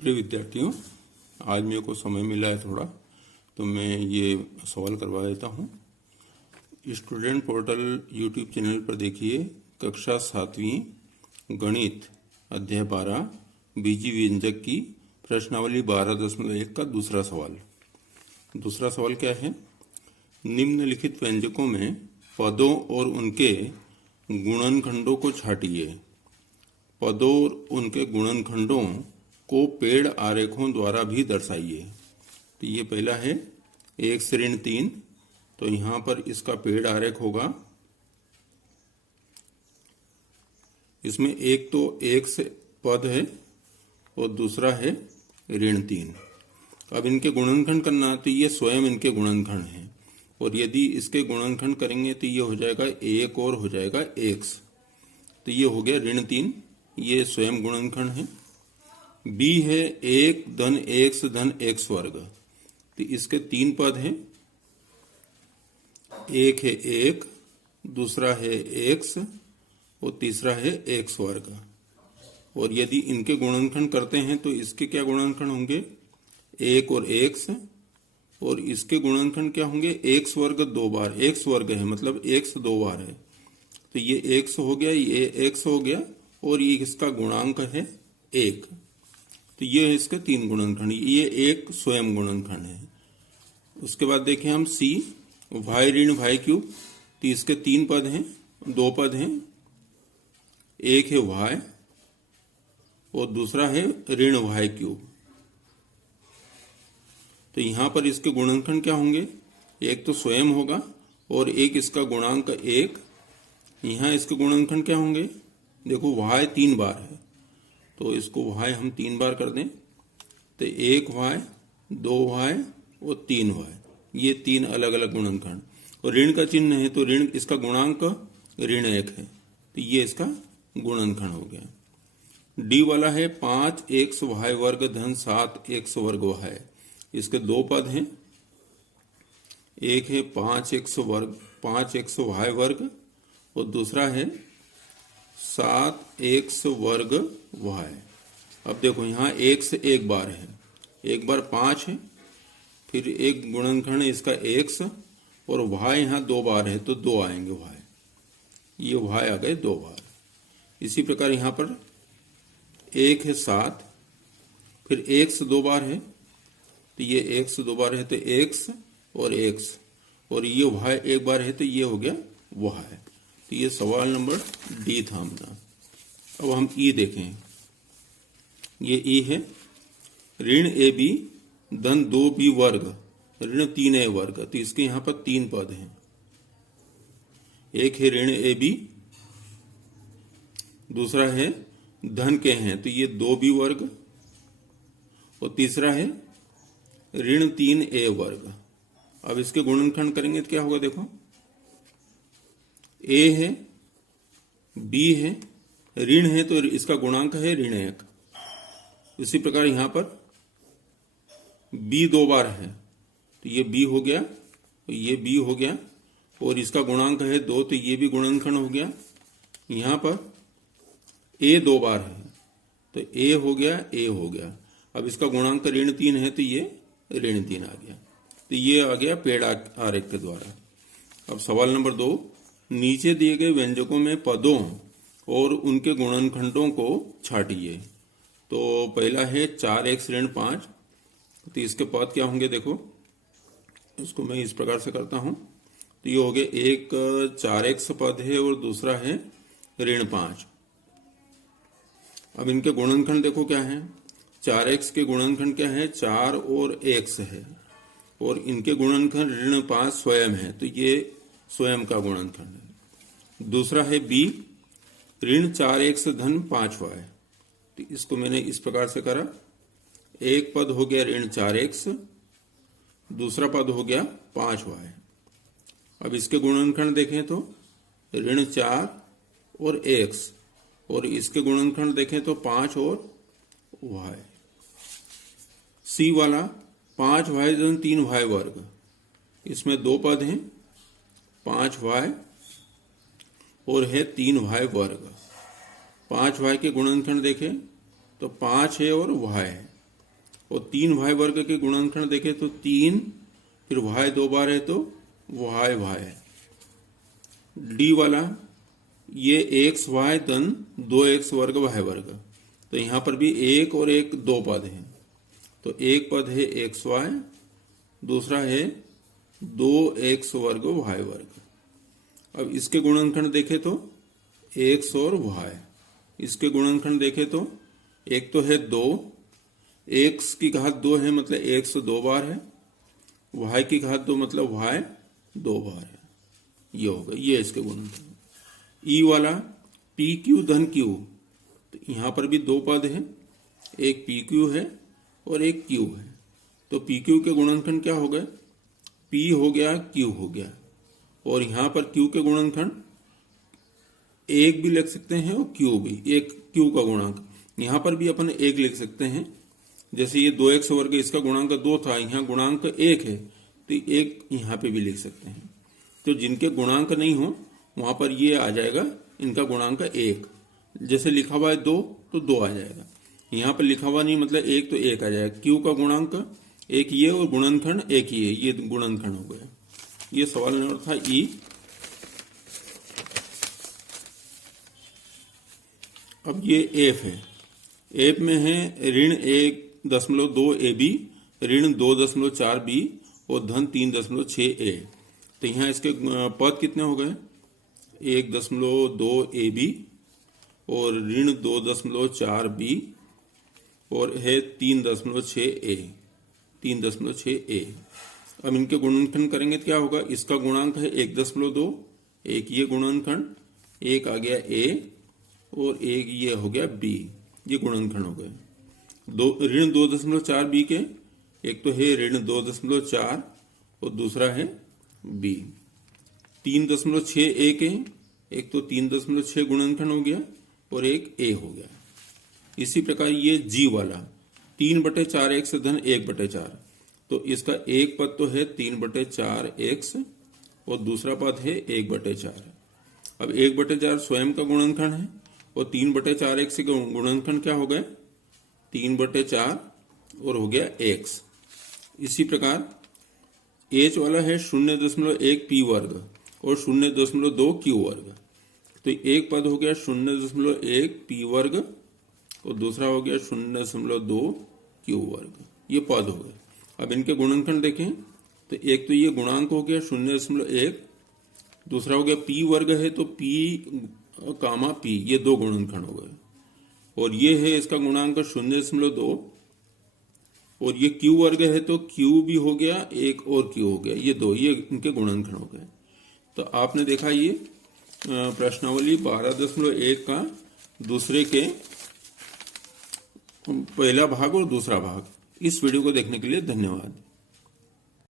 प्रिय विद्यार्थियों, आज मेरे को समय मिला है थोड़ा, तो मैं ये सवाल करवा देता हूँ। स्टूडेंट पोर्टल यूट्यूब चैनल पर देखिए कक्षा 7वीं गणित अध्याय 12 बीजी व्यंजक की प्रश्नावली 12.1 का दूसरा सवाल। दूसरा सवाल क्या है? निम्नलिखित व्यंजकों में पदों और उनके गुणनखंडों को छांटिए। पदों और उनके गुणनखंडों को पेड़ आरेखों द्वारा भी दर्शाइए। तो ये पहला है 1 से ऋण 3, तो यहां पर इसका पेड़ आरेख होगा। इसमें एक तो एक से पद है और दूसरा है ऋण 3। अब इनके गुणनखंड करना, तो ये स्वयं इनके गुणनखंड हैं, और यदि इसके गुणनखंड करेंगे तो ये हो जाएगा 1 और हो जाएगा x। तो ये हो गया ऋण 3, ये स्वयं गुणनखंड है। b है 1 धन x धन x वर्ग, तो इसके 3 पद हैं। एक है 1, दूसरा है x और तीसरा है x वर्ग। और यदि इनके गुणनखंड करते हैं तो इसके क्या गुणनखंड होंगे? 1 और x, और इसके गुणनखंड क्या होंगे? x वर्ग 2 बार, x वर्ग है मतलब x 2 बार है, तो ये x हो गया, ये x हो गया, और ये इसका गुणांक है 1। तो ये है इसके 3 गुणनखंड, ये एक स्वयं गुणनखंड है। उसके बाद देखें हम c, y ऋण y क्यूब, तो इसके 3 पद हैं, 2 पद हैं। एक है y और दूसरा है ऋण y क्यूब। तो यहां पर इसके गुणनखंड क्या होंगे? एक तो स्वयं होगा और एक इसका गुणांक 1। यहां इसके गुणनखंड क्या होंगे? देखो y 3 बार है, तो इसको y हम 3 बार कर दें, तो 1y 2y और 3y, ये 3 अलग अलग गुणनखंड। और ऋण का चिन्ह है तो ऋण, इसका गुणांक ऋण 1 है, तो ये इसका गुणनखंड हो गया। डी वाला है 5x y वर्ग धन 7x वर्ग y, इसके 2 पद हैं। एक है 5x y वर्ग और दूसरा है 7x वर्ग y। अब देखो यहाँ x 1 बार है, 1 बार 5 है, फिर एक गुणनखंड है इसका x, और y यहाँ 2 बार है तो 2 आएंगे y, ये y आ गए 2 बार। इसी प्रकार यहाँ पर 1 है 7, फिर x 2 बार है, तो ये x 2 बार है तो x और x, और ये y 1 बार है तो ये हो गया y। तो ये सवाल नंबर डी था हमारा। अब हम ई देखें, ये ई है ऋण AB धन 2B वर्ग ऋण 3A वर्ग, तो इसके यहां पर 3 पद हैं। एक है ऋण AB, दूसरा है धन के हैं तो ये 2B वर्ग, और तीसरा है ऋण 3A वर्ग। अब इसके गुणनखंड करेंगे तो क्या होगा? देखो A है, B है, ऋण है तो इसका गुणांक है ऋण 1। इसी प्रकार यहां पर B 2 बार है तो ये B हो गया, तो ये B हो गया, और इसका गुणांक है 2 तो ये भी गुणनखंड हो गया। यहां पर A 2 बार है तो A हो गया, A हो गया। अब इसका गुणांक ऋण 3 है तो ये ऋण 3 आ गया, तो ये आ गया पेड़ आरेख के द्वारा। अब सवाल नंबर 2, नीचे दिए गए व्यंजकों में पदों और उनके गुणनखंडों को छांटिए। तो पहला है 4x ऋण 5, तो इसके पद क्या होंगे? देखो इसको मैं इस प्रकार से करता हूं, तो ये हो गया, एक 4x पद है और दूसरा है ऋण 5। अब इनके गुणनखंड देखो क्या है? 4x के गुणनखंड क्या है? 4 और x है, और इनके गुणनखंड ऋण 5 स्वयं है, तो ये स्वयं का गुणनखंड है। दूसरा है b ऋण 4x धन 5y, तो इसको मैंने इस प्रकार से करा, एक पद हो गया ऋण 4x, दूसरा पद हो गया 5y। अब इसके गुणनखंड देखें तो ऋण 4 और x, और इसके गुणनखंड देखें तो 5 और y। c वाला 5y धन 3y वर्ग, इसमें 2 पद हैं, 5y और है 3y वर्ग। 5y के गुणनखंड देखें तो 5 है और y है, और 3y वर्ग के गुणनखंड देखें तो 3, फिर y 2 बार है तो y है। डी वाला ये xy धन 2x वर्ग y वर्ग, तो यहां पर भी एक और एक दो पद है, तो एक पद है xy, दूसरा है 2x वर्ग y वर्ग। अब इसके गुणनखंड देखें तो x और y, इसके गुणनखंड देखें तो एक तो है 2, x की घात 2 है मतलब x 2 बार है, y की घात 2 मतलब y 2 बार है। ये होगा, ये इसके गुणनखंड। ई वाला पी क्यू धन क्यू, तो यहां पर भी दो पद है, एक पी क्यू है और एक क्यू है, तो पी क्यू के गुणनखंड क्या हो गए, पी हो गया क्यू हो गया, और यहां पर क्यू के गुणनखंड एक भी लिख सकते हैं और क्यू भी, एक क्यू का गुणांक यहां पर भी अपन एक लिख सकते हैं। जैसे ये 2x वर्ग इसका गुणांक 2 था, यहाँ गुणांक 1 है तो एक यहां पे भी लिख सकते हैं। तो जिनके गुणांक नहीं हो वहां पर ये आ जाएगा इनका गुणांक 1, जैसे लिखा हुआ है 2 तो 2 आ जाएगा, यहाँ पर लिखा हुआ नहीं मतलब 1 तो 1 आ जाएगा। क्यू का गुणांक 1 ये और गुणनखंड 1 ही है, ये गुणनखंड हो गया। ये सवाल नंबर था ई। अब ये एफ है, एफ में है ऋण 1.2 AB, ऋण 2.4 B और धन 3.6 A। तो यहाँ इसके पद कितने हो गए, 1.2 AB और ऋण 2.4 B और है 3.6 A, 3.6 A। अब इनके गुणनखंड करेंगे तो क्या होगा, इसका गुणांक है 1.2, एक ये गुणनखंड, एक आ गया A और एक ये हो गया B, ये गुणनखंड हो गए। ऋण 2.4 B के एक तो है ऋण 2.4 और दूसरा है B। 3.6 A के एक तो 3.6 गुणनखंड हो गया और एक A हो गया। इसी प्रकार ये G वाला 3/4x धन 1/4, तो इसका एक पद तो है 3/4x और दूसरा पद है 1/4। अब 1/4 स्वयं का गुणनखंड है और 3/4x के गुणनखंड क्या हो गए, 3/4 और हो गया x। इसी प्रकार h वाला है 0.1 p वर्ग और 0.2 q वर्ग, तो एक पद हो गया 0.1 p वर्ग और दूसरा हो गया 0.2 q वर्ग, ये पद हो गए। अब इनके गुणनखंड देखें तो एक तो ये गुणांक हो गया 0.1, दूसरा हो गया p वर्ग है तो p कामा p, ये दो गुणनखंड हो गए, और ये है इसका गुणांक 0.2 और ये q वर्ग है तो q भी हो गया, एक और q हो गया, ये दो, ये इनके गुणनखंड हो गए। तो आपने देखा ये प्रश्नावली 12.1 का दूसरे के पहला भाग और दूसरा भाग। इस वीडियो को देखने के लिए धन्यवाद।